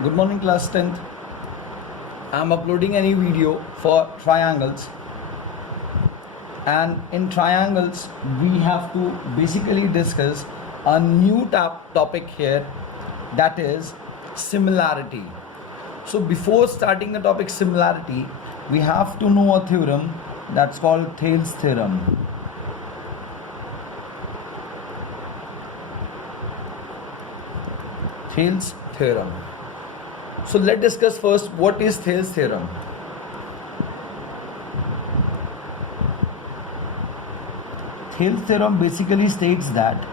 Good morning class 10th. I am uploading a new video for triangles, and in triangles we have to basically discuss a new topic here, that is similarity. So before starting the topic similarity, we have to know a theorem that's called Thales theorem. Thales theorem. So let's discuss first what is Thales theorem. Thales theorem basically states that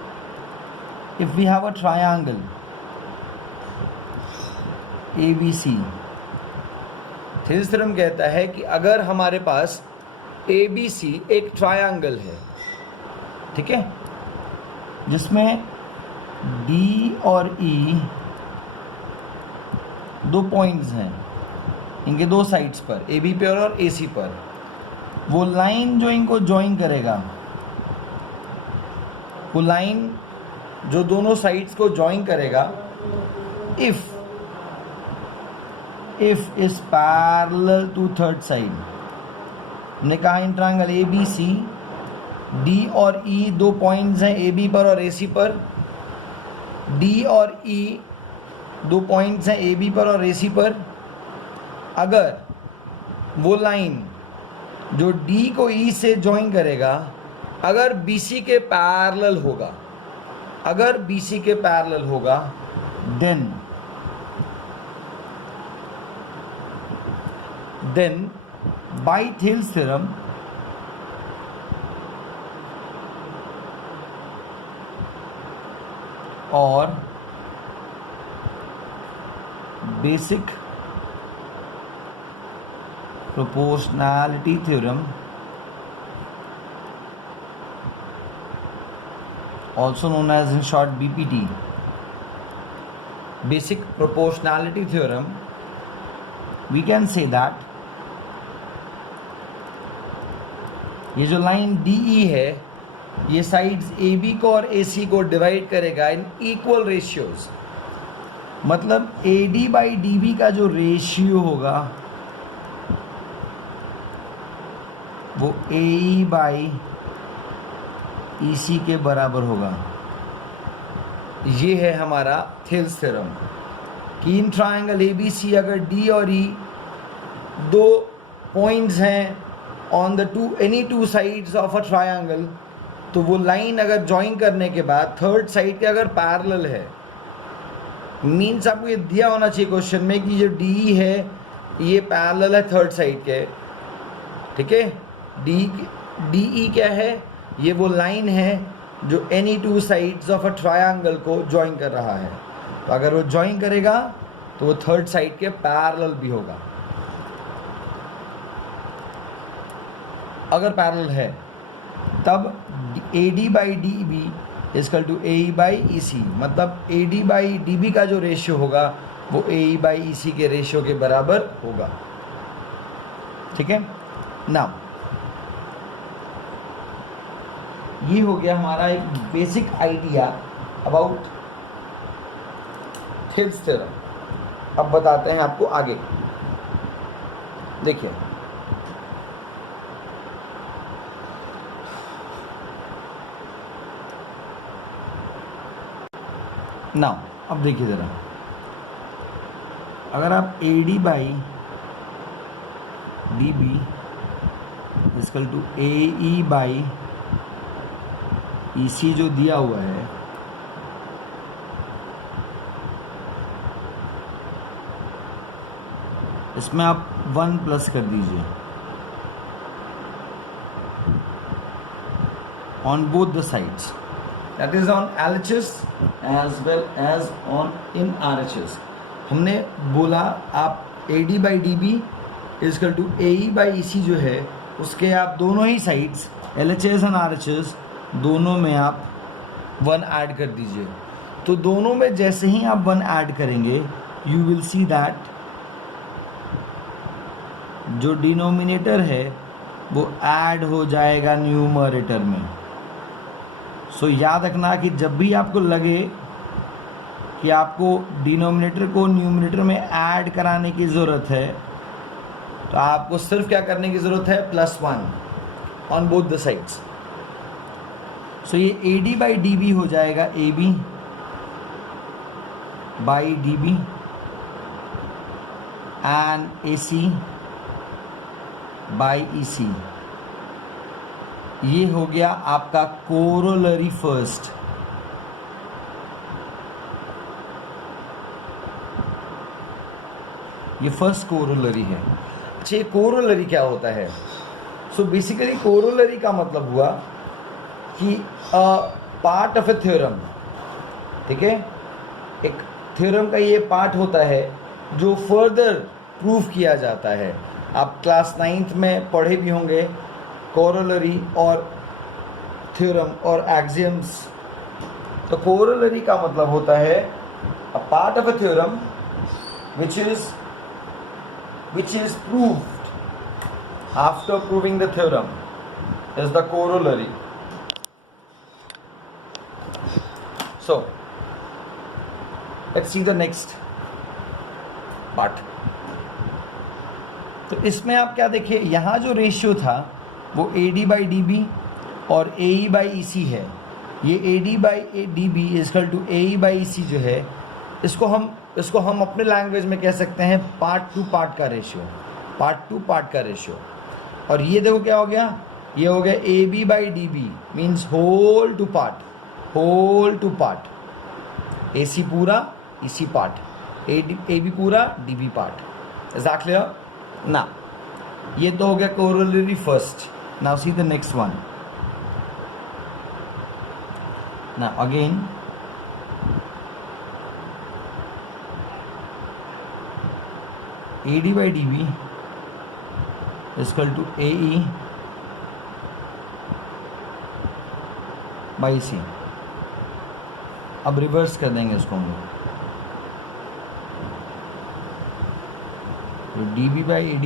if we have a triangle ABC, Thales theorem कहता है कि अगर हमारे पास ABC एक triangle है, ठीक है, जिसमें D और E दो पॉइंट्स हैं, इनके दो साइड्स पर AB पे और AC पर, वो लाइन जो इनको ज्वाइन करेगा, वो लाइन जो दोनों साइड्स को ज्वाइन करेगा, if is parallel to third side. हमने कहा इन ट्रायंगल ABC D और E दो पॉइंट्स हैं AB पर और AC पर. D और E दो पॉइंट्स हैं AB पर और AC पर. अगर वो लाइन जो D को E से ज्वाइन करेगा अगर BC के पैरेलल होगा, अगर BC के पैरेलल होगा, देन बाय थेल्स थ्योरम और basic proportionality theorem, also known as in short BPT, basic proportionality theorem, we can say that ये जो लाइन DE है ये साइड्स AB को और AC को डिवाइड करेगा इन इक्वल रेशियोज. मतलब AD बाई DB का जो रेशियो होगा वो AE बाई EC के बराबर होगा. ये है हमारा थेल्स थ्योरम कि इन ट्रायंगल ABC अगर D और E दो पॉइंट्स हैं on the any two sides of a triangle, तो वो लाइन अगर ज्वाइन करने के बाद थर्ड साइड के अगर पैरेलल है, मीन्स आपको ये दिया होना चाहिए क्वेश्चन में कि जो DE है ये पैरेलल है थर्ड साइड के, ठीक है. DE क्या है, ये वो लाइन है जो any two sides of a triangle को ज्वाइन कर रहा है. तो अगर वो ज्वाइन करेगा तो वो थर्ड साइड के पैरेलल भी होगा. अगर पैरेलल है तब AD by DB equal to AE by EC, मतलब AD बाई DB का जो रेशियो होगा वो AE बाई EC के रेशियो के बराबर होगा. ठीक है. नाउ ये हो गया हमारा एक basic idea about Thales theorem. अब बताते हैं आपको आगे. देखिए नाउ, अब देखिए ज़रा, अगर आप AD by DB equal to AE by EC जो दिया हुआ है, इसमें आप 1 प्लस कर दीजिए on both the sides, that is on LHS as well as on in RHS. हमने बोला आप AD by DB equal to AE by EC जो है उसके आप दोनों ही साइड्स LHS और RHS दोनों में आप 1 ऐड कर दीजिए. तो दोनों में जैसे ही आप 1 ऐड करेंगे यू विल सी दैट जो डिनोमिनेटर है वो ऐड हो जाएगा न्यूमरेटर में. सो याद रखना कि जब भी आपको लगे कि आपको डिनोमिनेटर को न्यूमरेटर में ऐड कराने की ज़रूरत है, तो आपको सिर्फ क्या करने की ज़रूरत है, +1 ऑन बोथ द साइड्स। सो ये AD/DB हो जाएगा AB/DB एंड AC/EC। ये हो गया आपका कोरोलरी फर्स्ट। ये फर्स्ट कोरोलरी है। अच्छा, कोरोलरी क्या होता है? सो बेसिकली कोरोलरी का मतलब हुआ कि पार्ट ऑफ ए थ्योरम, ठीक है, एक थ्योरम का ये पार्ट होता है जो फर्दर प्रूव किया जाता है। आप क्लास 9th में पढ़े भी होंगे कोरोलरी और थ्योरम और एक्सियम्स। तो कोरोलरी का मतलब होता है a part of a theorem which is proved after proving the theorem is the corollary. So let's see the next part. तो इसमें आप क्या देखिए, यहाँ जो रेशियो था वो AD/DB और AE/EC है। ये AD/DB इक्वल टू AE/EC जो है, इसको हम अपने लैंग्वेज में कह सकते हैं पार्ट टू पार्ट का रेशियो। और ये देखो क्या हो गया, ये हो गया AB/DB means whole to part. AC पूरा, EC पार्ट, AB पूरा, DB part. Is that clear? ना, ये तो हो गया corollary first. Now see the next one. Now again AD/DB equal to AE/EC। अब रिवर्स कर देंगे इसको हम लोग, तो DB/AD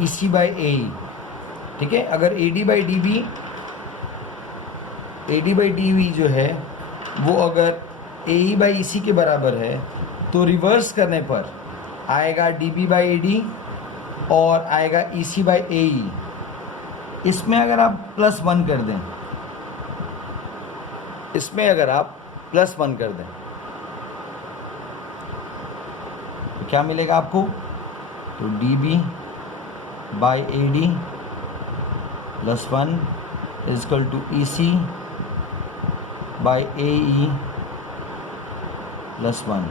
EC/AE, ठीक है। अगर AD/DB जो है वो अगर AE/EC के बराबर है तो रिवर्स करने पर आएगा DB/AD और आएगा EC/AE। इसमें अगर आप +1 कर दें, तो क्या मिलेगा आपको? तो DB/AD +1 इक्वल टू EC/AE +1।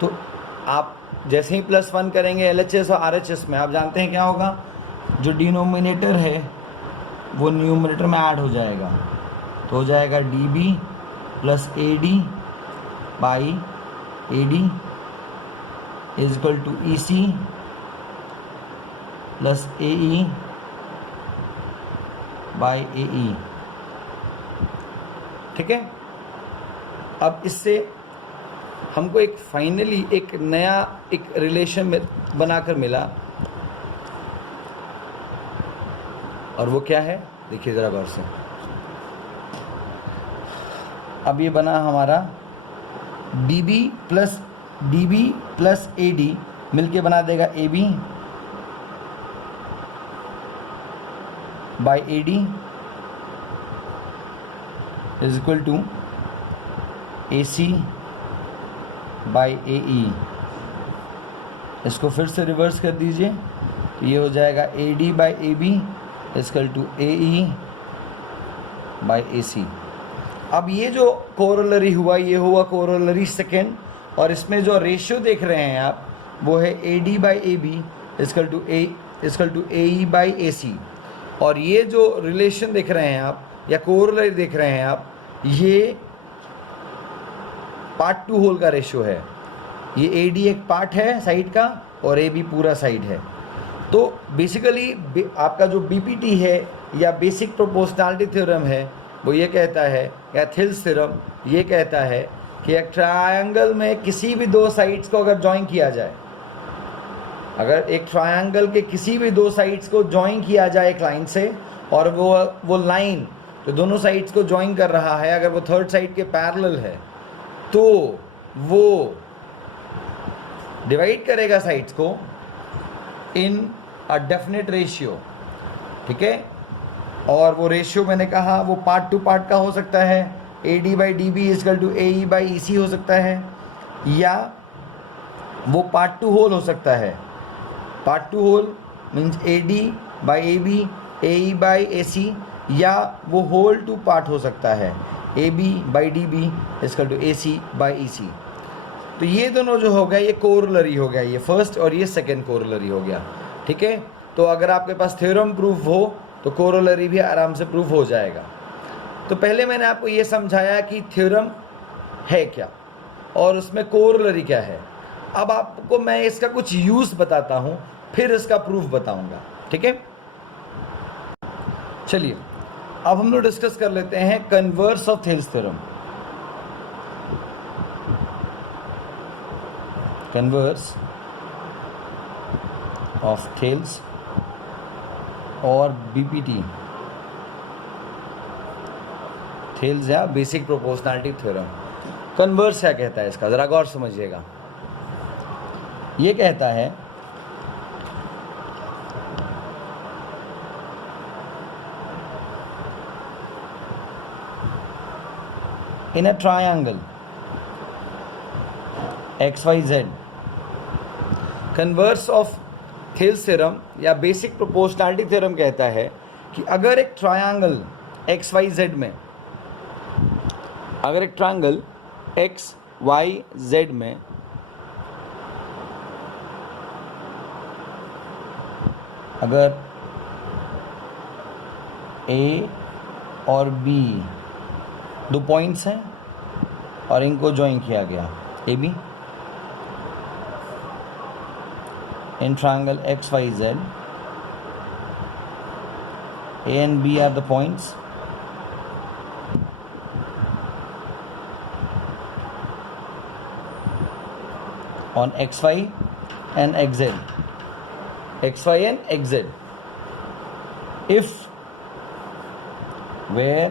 तो आप जैसे ही +1 करेंगे LHS और RHS में, आप जानते हैं क्या होगा, जो डिनोमिनेटर है वो न्यूमरेटर में ऐड हो जाएगा। तो हो जाएगा DB+AD/AD इक्वल टू EC+AE/AE, ठीक है। अब इससे हमको एक फाइनली एक नया एक रिलेशन में बनाकर मिला, और वो क्या है देखिए ज़रा गौर से। अब ये बना हमारा DB+AD मिलके बना देगा AB/AD is equal to AC/AE। इसको फिर से रिवर्स कर दीजिए, तो ये हो जाएगा AD/AB इक्वल टू AE/AC। अब ये जो कोरोलरी हुआ, ये हुआ कोरोलरी सेकेंड, और इसमें जो रेशियो देख रहे हैं आप वो है AD/AB इक्वल टू AE/AC। और ये जो रिलेशन देख रहे हैं आप या कोरोलरी देख रहे हैं आप, ये पार्ट टू होल का रेशियो है। ये AD एक पार्ट है साइड का और AB पूरा साइड है। तो बेसिकली आपका जो BPT है या बेसिक प्रोपोर्शनैलिटी थ्योरम है वो ये कहता है, या थिल्स थ्योरम ये कहता है कि एक ट्रायंगल में किसी भी दो साइड्स को अगर ज्वाइन किया जाए, अगर एक ट्रायंगल के किसी भी दो साइड्स को ज्वाइन किया जाए एक लाइन से, और वो लाइन जो दोनों साइड्स को ज्वाइन कर रहा है, अगर वो थर्ड साइड के पैरेलल है तो वो डिवाइड करेगा साइड्स को इन अ डेफिनेट रेशियो, ठीक है। और वो रेशियो मैंने कहा वो पार्ट टू पार्ट का हो सकता है, AD by DB equal to AE by EC हो सकता है, या वो पार्ट टू होल हो सकता है। Part to whole means AD by AB, AE by AC, या वो होल टू पार्ट हो सकता है, AB by DB equal to AC by EC। तो ये दोनों जो हो गया ये कोरोलरी हो गया, ये फर्स्ट और ये सेकेंड कोरोलरी हो गया, ठीक है। तो अगर आपके पास थ्योरम प्रूफ हो तो कोरोलरी भी आराम से प्रूफ हो जाएगा। तो पहले मैंने आपको ये समझाया कि थ्योरम है क्या और उसमें कोरोलरी क्या है। अब आपको मैं इसका कुछ यूज बताता हूं, फिर इसका प्रूफ बताऊंगा, ठीक है। चलिए अब हम लोग डिस्कस कर लेते हैं converse of Thales theorem. Converse of Thales और BPT, थेल्स या बेसिक प्रोपोर्शनैलिटी थ्योरम। कन्वर्स क्या कहता है इसका, जरा गौर समझिएगा। ये कहता है in a triangle XYZ, converse of Thales theorem या बेसिक प्रोपोर्शनैलिटी थ्योरम कहता है कि अगर एक ट्रायंगल XYZ में, अगर एक ट्रायंगल XYZ में अगर A और B दो पॉइंट्स हैं और इनको ज्वाइन किया गया, AB in triangle XYZ, A and B are the points, on XY and XZ, XY and XZ. If where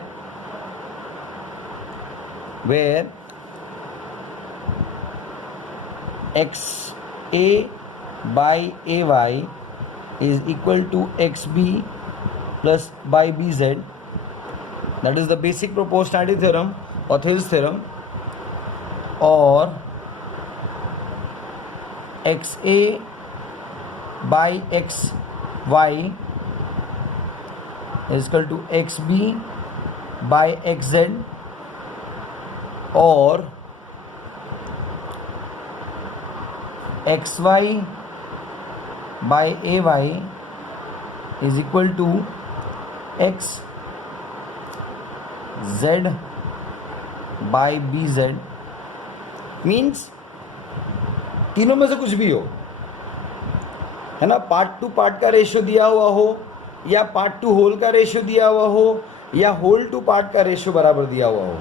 XA by AY is equal to XB plus by BZ, that is the basic proportionality theorem or Thales theorem, or XA by XY is equal to XB by XZ, or XY by AY is equal to XZ by BZ, means तीनों में से कुछ भी हो, है ना। Part two part का ratio दिया हुआ हो, या पार्ट टू होल का रेशियो दिया हुआ हो, या होल टू पार्ट का रेशियो बराबर दिया हुआ हो।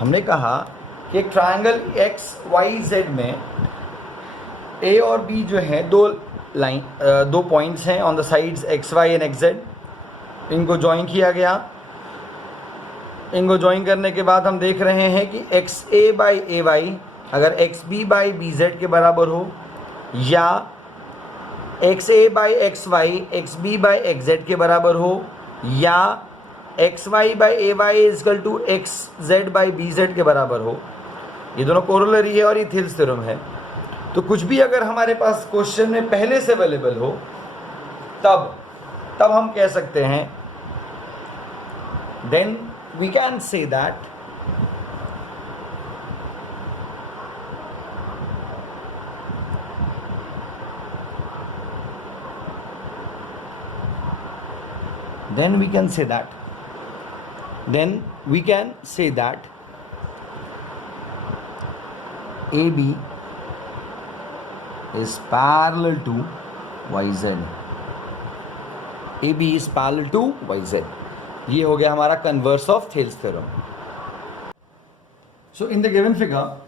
हमने कहा कि एक ट्रायंगल XYZ में A और B जो है दो पॉइंट्स हैं on the sides XY and XZ, इनको ज्वाइन किया गया। इनको ज्वाइन करने के बाद हम देख रहे हैं कि XA बाई AY अगर XB बाई BZ के बराबर हो, या XA by XY XB by XZ के बराबर हो, या XY by AY is equal to XZ by BZ के बराबर हो। ये दोनों कोरोलरी है और ये थेल्स थ्योरम है। तो कुछ भी अगर हमारे पास क्वेश्चन में पहले से अवेलेबल हो तब हम कह सकते हैं, then we can say that AB is parallel to YZ. AB is parallel to YZ. ये हो गया हमारा converse of Thales theorem. So in the given figure,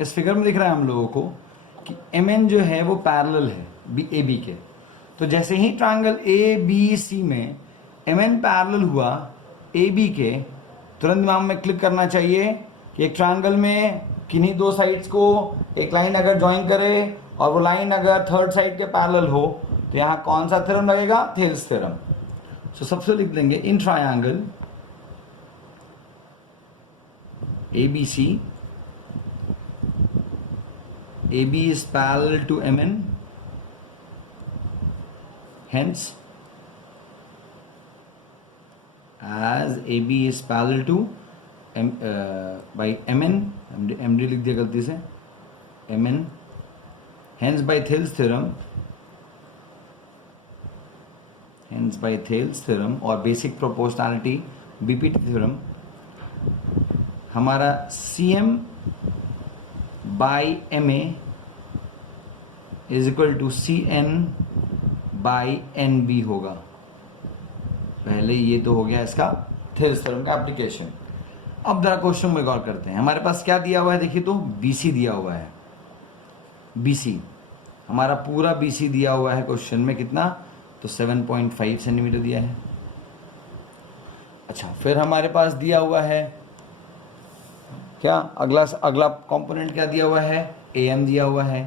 इस फिगर में दिख रहा है हम लोगों को कि MN जो है वो पैरेलल है AB के। तो जैसे ही ट्रायंगल ABC में एम एन पैरेलल हुआ ए बी के, तुरंत दिमाग में क्लिक करना चाहिए कि एक ट्रायंगल में किन्हीं दो साइड्स को एक लाइन अगर ज्वाइन करे और वो लाइन अगर थर्ड साइड के पैरेलल हो तो यहाँ कौन सा थ्योरम लगेगा? Thales theorem. सो सबसे लिख देंगे इन triangle ABC, AB is parallel to MN, hence as AB is parallel to by MN, MD लिख दिया गलती से, MN, hence by Thales theorem और बेसिक प्रोपोर्शनैलिटी BPT थ्योरम, हमारा CM by MA is equal to CN by NB होगा। पहले ये तो हो गया इसका थेल्स थ्योरम का एप्लीकेशन। अब जरा क्वेश्चन में गौर करते हैं। हमारे पास क्या दिया हुआ है? देखिए तो BC दिया हुआ है। BC हमारा पूरा BC दिया हुआ है क्वेश्चन में, कितना? तो 7.5 सेंटीमीटर दिया है। अच्छा, फिर हमारे पास दिया हुआ है क्या? अगला कंपोनेंट क्या दिया हुआ है? AM दिया हुआ है।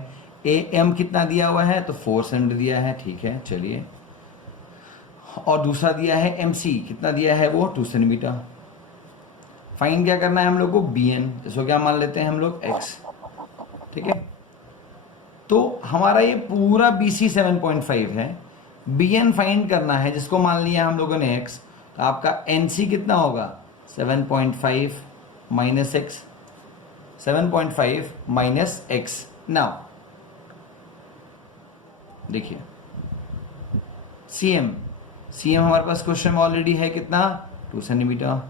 AM कितना दिया हुआ है? तो 4 सेंटीमीटर दिया है। ठीक है, चलिए। और दूसरा दिया है MC, कितना दिया है वो? 2 सेंटीमीटर। फाइंड क्या करना है हम लोग को? BN, इसको क्या मान लेते हैं हम लोग? X। ठीक है, तो हमारा ये पूरा BC 7.5 है। BN फाइंड करना है, जिसको मान लिया हम लोगों ने X। तो आपका NC कितना होगा? 7.5 minus X, 7.5 minus X। Now देखिए CM हमारे पास क्वेश्चन में ऑलरेडी है, कितना? 2 सेंटीमीटर।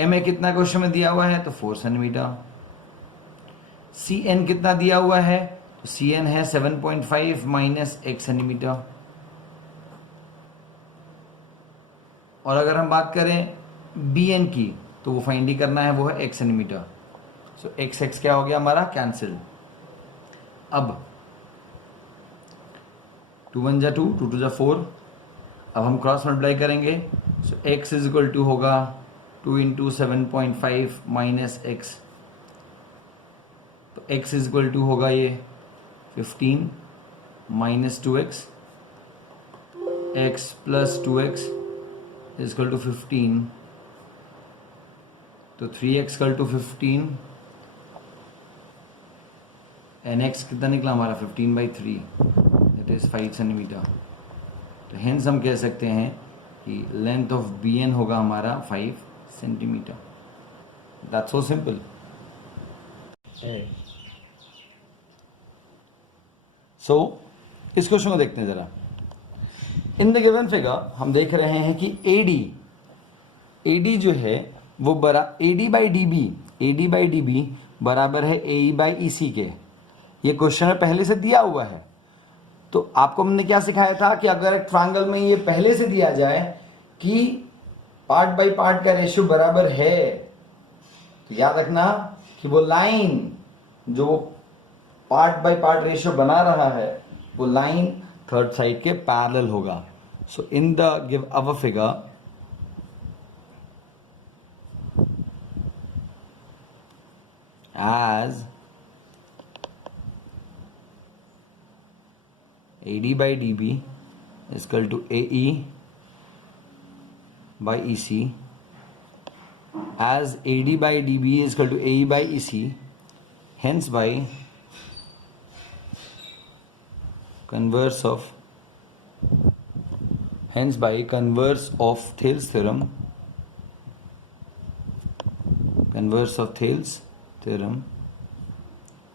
MA कितना क्वेश्चन में दिया हुआ है? तो 4 सेंटीमीटर। CN कितना दिया हुआ है? तो CN है 7.5 माइनस 1 सेंटीमीटर। और अगर हम बात करें BN की, तो वो फाइंड ही करना है, वो है 1 सेंटीमीटर। सो x क्या हो गया हमारा? कैंसिल। अब 2 1 जा 2, 2 2 जा 4। अब हम क्रॉस मल्टीप्लाई करेंगे। So x is equal to होगा 2 इंटू 7.5 माइनस x। तो x इज इक्वल टू होगा ये 15 minus 2x, x plus 2x is equal to 15। तो 3x equal to 15 and x कितना निकला हमारा? 15/3, दैट इज 5 सेंटीमीटर। तो हेंस हम कह सकते हैं कि लेंथ ऑफ BN होगा हमारा 5 centimetre. That's so simple. So इस क्वेश्चन को देखते हैं जरा। इन द गिवन फिगर हम देख रहे हैं कि AD जो है वो AD बाई DB बराबर है AE बाई EC के। ये क्वेश्चन में पहले से दिया हुआ है। तो आपको हमने क्या सिखाया था कि अगर एक ट्रायंगल में ये पहले से दिया जाए कि पार्ट बाई पार्ट का रेशियो बराबर है, तो याद रखना कि वो लाइन जो पार्ट बाई पार्ट रेशियो बना रहा है वो लाइन थर्ड साइड के पैरेलल होगा। So in the give our figure as AD by DB is equal to AE by EC, as AD by DB is equal to AE by EC, hence by converse of Thales theorem,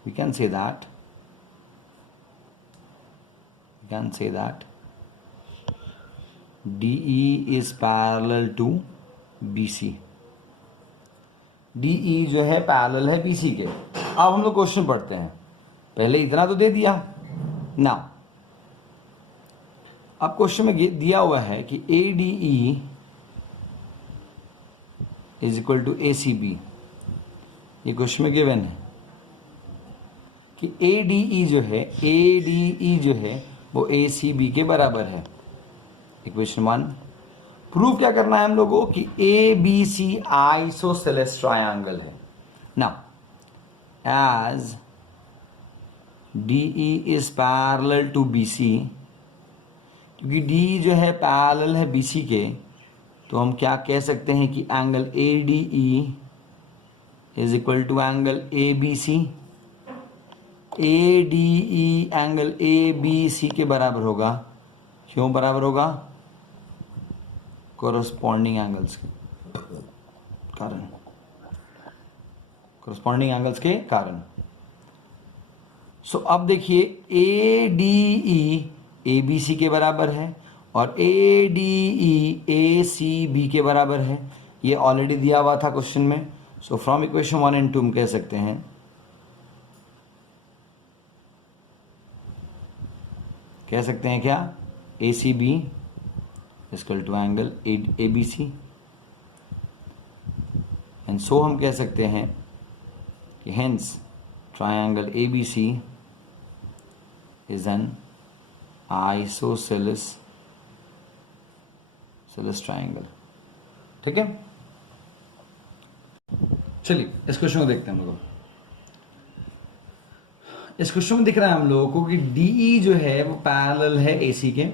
we can say that DE is parallel to BC। DE जो है parallel है BC के। अब हम लोग question पढ़ते हैं। पहले इतना तो दे दिया ना। अब क्वेश्चन में दिया हुआ है कि ADE is equal to ACB। ये क्वेश्चन में गिवन है कि ADE जो है वो ACB के बराबर है। इक्वेशन 1। प्रूव क्या करना है हम लोगों कि A B C isosceles triangle है ना। As D E is parallel to B C, क्योंकि डी जो है पैरेलल है बी सी के, तो हम क्या कह सकते हैं कि angle A D E is equal to angle A B C. A D E angle A B C के बराबर होगा। क्यों बराबर होगा? कोरस्पॉन्डिंग एंगल्स के कारण, कोरस्पॉन्डिंग एंगल्स के कारण। सो अब देखिए ए डी ई ए बी सी के बराबर है और ए डी ई ए सी बी के बराबर है। ये ऑलरेडी दिया हुआ था क्वेश्चन में। सो फ्रॉम इक्वेशन 1 एंड 2 हम कह सकते हैं क्या? A C B equal to angle A B C, and so हम कह सकते हैं कि hence triangle A B C is an isosceles triangle. ठीक है, चलिए इस क्वेश्चन को देखते हैं हम लोग। इस क्वेश्चन में दिख रहा है हम लोगों को कि DE जो है वो पैरेलल है AC के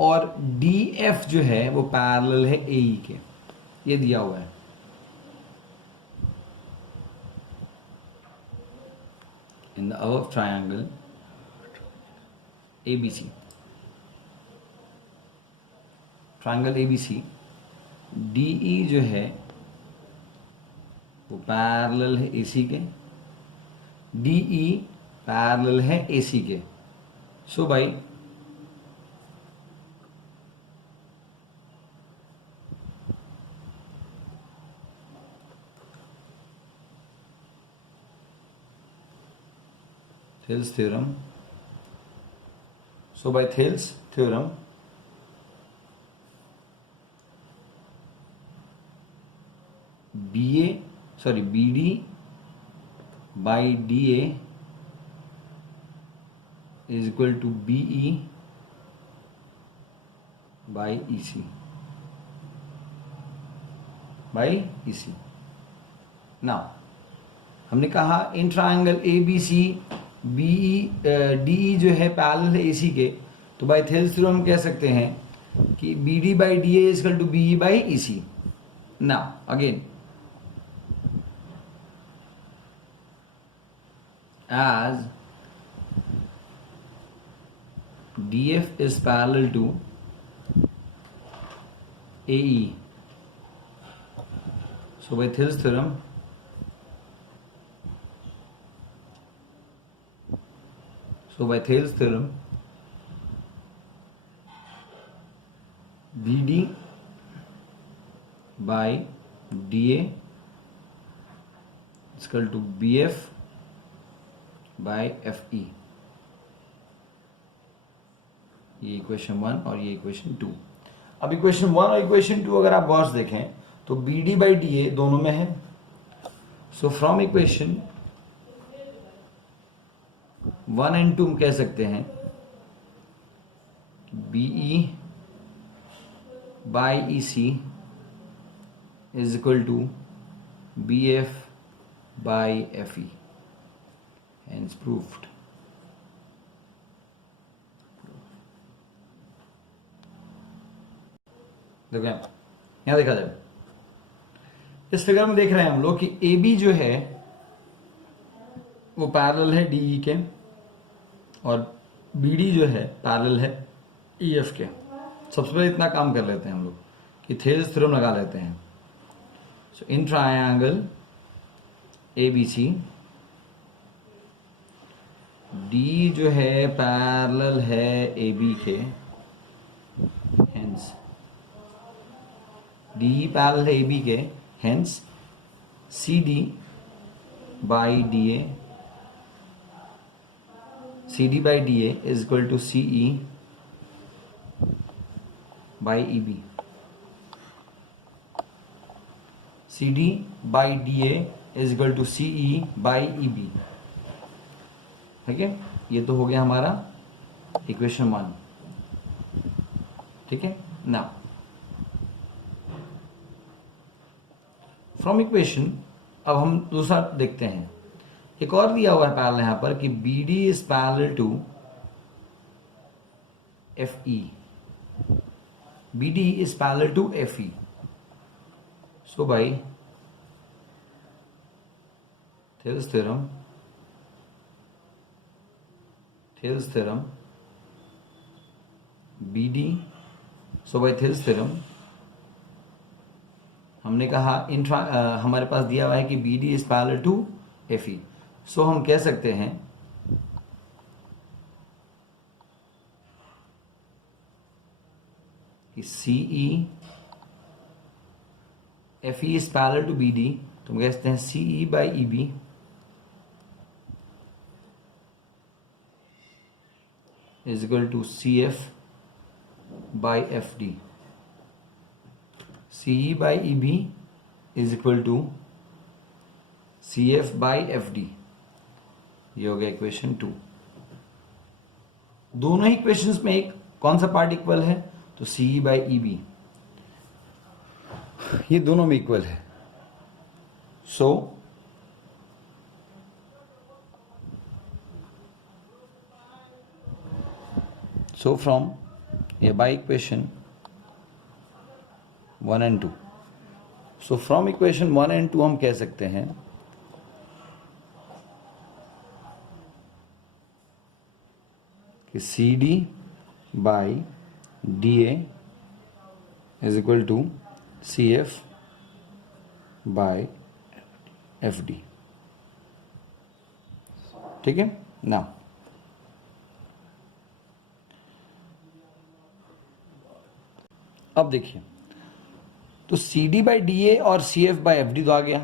और DF जो है वो पैरेलल है AE के। ये दिया हुआ है। In the above triangle ABC, triangle ABC, DE जो है वो पैरेलल है AC के, DE पैरेलल है AC के। सो भाई Thales theorem, so by Thales theorem BD by DA is equal to BE by EC now हमने कहा इन ट्रायंगल ABC DE जो है पैरेलल है AC के, तो बाय थेल्स थ्योरम हम कह सकते हैं कि BD by DA is equal to BE by EC। now again as DF is parallel to AE, so by Thales theorem BD by DA is equal to BF by FE। ये equation 1 और ये equation 2। अब equation 1 और equation 2 अगर आप गौर से देखें तो BD by DA दोनों में है। सो फ्रॉम इक्वेशन 1 एंड 2 हम कह सकते हैं BE by EC is equal to BF by FE, hence proved। देखो यहां देखा जाए, इस फिगर में देख रहे हैं हम लोग कि AB जो है वो पैरेलल है DE के और BD जो है पैरेलल है EF के। सबसे पहले इतना काम कर लेते हैं हम लोग कि थेल्स थ्योरम लगा लेते हैं। सो इन ट्रायंगल ABC D जो है पैरेलल है AB के, हेंस D पैरेलल है AB के, hence CD by DA is equal to CE by EB। CD by DA is equal to CE by EB। ठीक है, ये तो हो गया हमारा इक्वेशन 1। ठीक है ना, फ्रॉम इक्वेशन अब हम दूसरा देखते हैं। एक और दिया हुआ है पैरेलल यहां पर कि B D is parallel to F E, B D is parallel to F E. So by Thales theorem BD, so by Thales theorem हमने कहा हमारे पास दिया हुआ है कि BD is parallel to FE, so हम कह सकते हैं कि CE FE is parallel to BD, तो हम कह सकते हैं CE by EB is equal to CF by FD. CE by EB is equal to CF by FD. ये हो गया इक्वेशन 2। दोनों ही इक्वेशंस में एक कौन सा पार्ट इक्वल है, तो CE by EB, ये दोनों में इक्वल है। So from by equation 1 and 2, so from equation 1 and 2 हम कह सकते हैं कि CD by DA is equal to CF by FD। ठीक है ना। अब देखिए, तो CD बाई DA और CF बाई FD तो आ गया।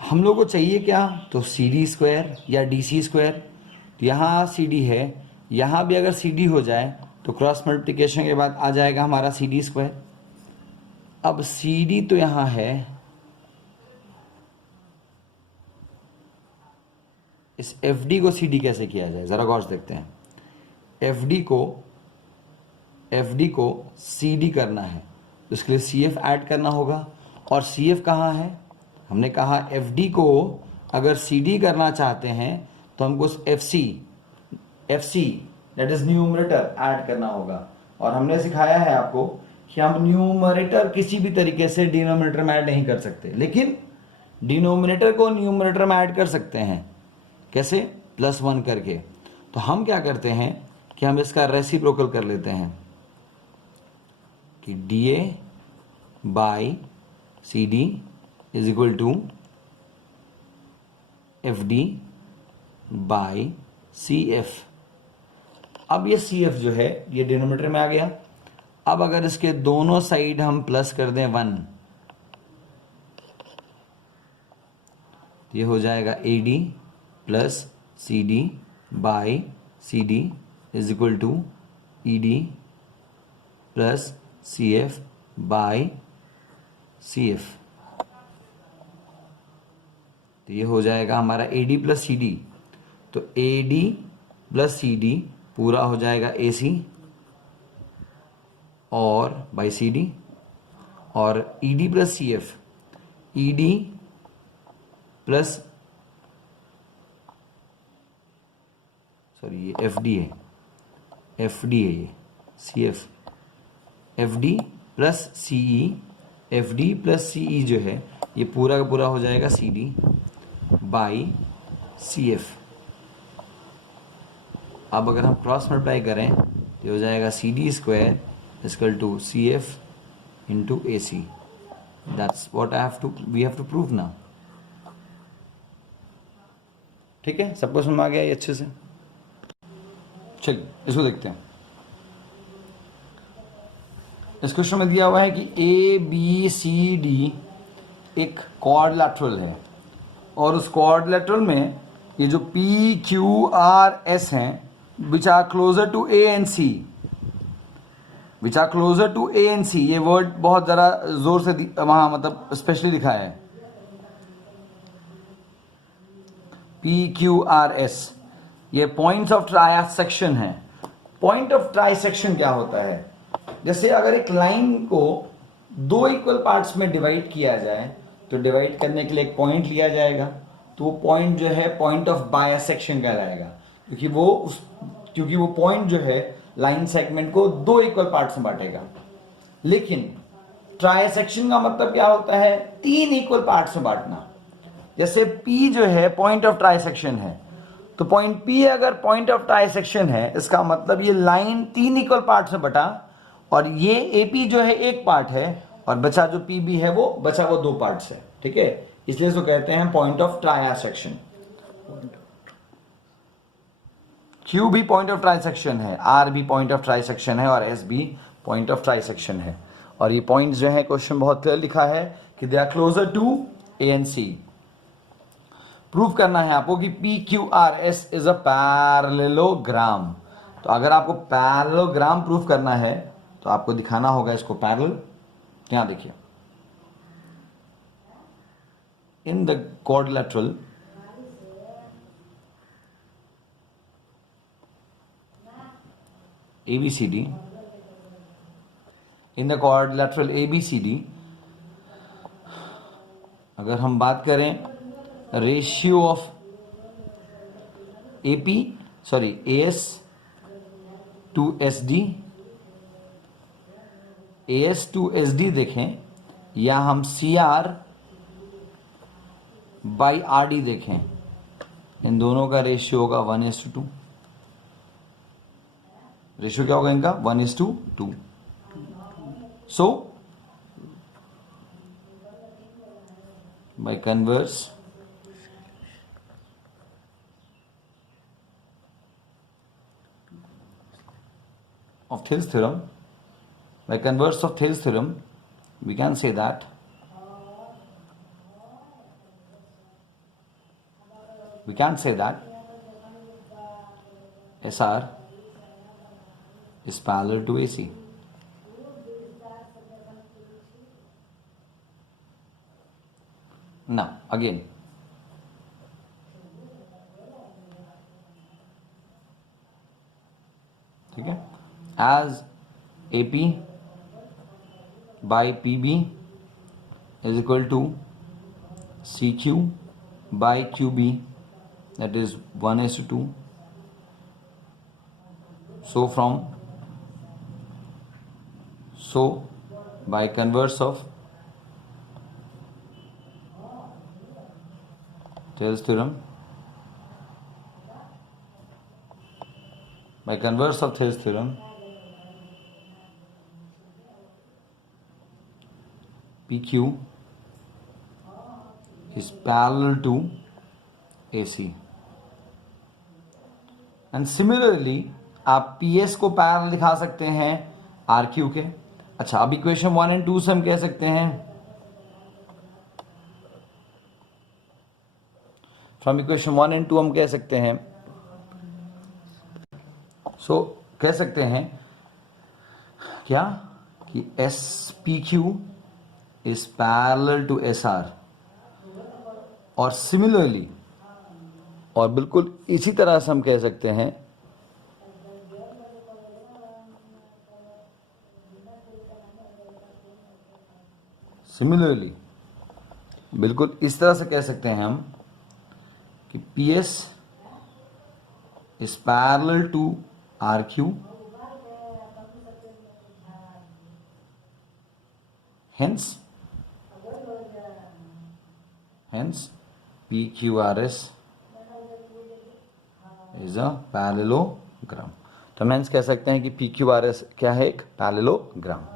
हम लोग को चाहिए क्या, तो CD स्क्वायर या DC स्क्वायर। तो यहाँ CD है, यहाँ भी अगर CD हो जाए तो क्रॉस मल्टीप्लिकेशन के बाद आ जाएगा हमारा CD स्क्वायर। अब CD तो यहाँ है, इस FD को CD कैसे किया जाए जरा गौर से देखते हैं। FD को CD करना है तो इसके लिए CF ऐड करना होगा, और CF कहाँ है, हमने कहा FD को अगर CD करना चाहते हैं तो हमको FC that is numerator add करना होगा। और हमने सिखाया है आपको कि हम न्यूमरेटर किसी भी तरीके से डिनोमिनेटर में ऐड नहीं कर सकते, लेकिन डिनोमिनेटर को न्यूमरेटर में ऐड कर सकते हैं। कैसे, +1 करके। तो हम क्या करते हैं कि हम इसका रेसिप्रोकल कर लेते हैं कि DA by CD is equal to FD by CF। अब ये CF जो है ये डिनोमिनेटर में आ गया। अब अगर इसके दोनों साइड हम प्लस कर दें 1, ये हो जाएगा AD plus CD by CD is equal to ED plus CF by CF। तो ये हो जाएगा हमारा AD प्लस CD, तो AD प्लस CD पूरा हो जाएगा AC और बाई CD, और ED plus CF, ED plus sorry ये FD है, FD है ये CF, FD plus CE, FD plus CE जो है ये पूरा का पूरा हो जाएगा CD बाई CF। अब अगर हम क्रॉस मल्टीप्लाई करें तो हो जाएगा CD square equal to CF into AC। That's what we have to prove now. ठीक है, सबको समझ में आ गया ये अच्छे से। चलिए इसको देखते हैं। इस क्वेश्चन में दिया हुआ है कि ABCD एक क्वाड्रिलेटरल है, और उस क्वाड्रिलेटरल में ये जो PQRS हैं which are closer to A and C, which are closer to A and C, ये वर्ड बहुत ज़रा जोर से वहां मतलब स्पेशली लिखा है PQRS। ये पॉइंट्स ऑफ ट्राइसेक्शन है। पॉइंट ऑफ ट्राइसेक्शन क्या होता है, जैसे अगर एक लाइन को दो इक्वल पार्ट्स में डिवाइड किया जाए तो डिवाइड करने के लिए एक पॉइंट लिया जाएगा, तो वो पॉइंट जो है पॉइंट ऑफ बायसेक्शन कहलाएगा, क्योंकि वो पॉइंट जो है लाइन सेगमेंट को दो इक्वल पार्ट्स में बांटेगा। लेकिन ट्राइसेक्शन का मतलब क्या होता है? तीन इक्वल पार्ट्स में बांटना। जैसे P जो है पॉइंट ऑफ ट्राइसेक्शन है, तो पॉइंट P अगर पॉइंट ऑफ ट्राइसेक्शन है, इसका मतलब ये लाइन तीन इक्वल पार्ट्स में बटा, और ये AP जो है एक पार्ट है, और बचा जो PB है वो बचा वो दो पार्ट्स है। ठीक है, इसलिए इसको कहते हैं पॉइंट ऑफ ट्राइसेक्शन। Q भी पॉइंट ऑफ ट्राइसेक्शन है, R भी पॉइंट ऑफ ट्राइसेक्शन है, और S भी पॉइंट ऑफ ट्राइसेक्शन है। और ये पॉइंट्स जो है क्वेश्चन बहुत क्लियर लिखा है कि they are closer to A and C। Prove करना है आपको कि PQRS इज अ पैरेललोग्राम। तो अगर आपको पैरेललोग्राम प्रूव करना है तो आपको दिखाना होगा इसको पैरेलल। यहां देखिए, in the quadrilateral ABCD, in the quadrilateral ABCD, अगर हम बात करें ratio of AS to SD, AS to SD देखें, या हम CR बाई RD देखें, इन दोनों का रेशियो होगा 1:2। रेशियो क्या होगा इनका? 1:2। So by converse of Thil's theorem, by converse of Thil's theorem, we can say that SR is parallel to AC. Now again, ठीक है, as AP by PB is equal to CQ by QB, that is 1:2. So by converse of Thales theorem, by converse of Thales theorem, PQ is parallel to AC, and similarly आप PS को parallel दिखा सकते हैं RQ के। अच्छा, अब equation 1 और 2 से हम कह सकते हैं, फ्रॉम इक्वेशन 1 और 2 हम कह सकते हैं, कह सकते हैं क्या कि SPQ is parallel to SR, और सिमिलरली, और बिल्कुल इसी तरह से हम कह सकते हैं बिल्कुल इस तरह से कह सकते हैं हम कि PS is parallel to RQ, hence PQRS is a parallelogram। तो हम हेंस कह सकते हैं कि PQRS क्या है? एक पैरेललोग्राम।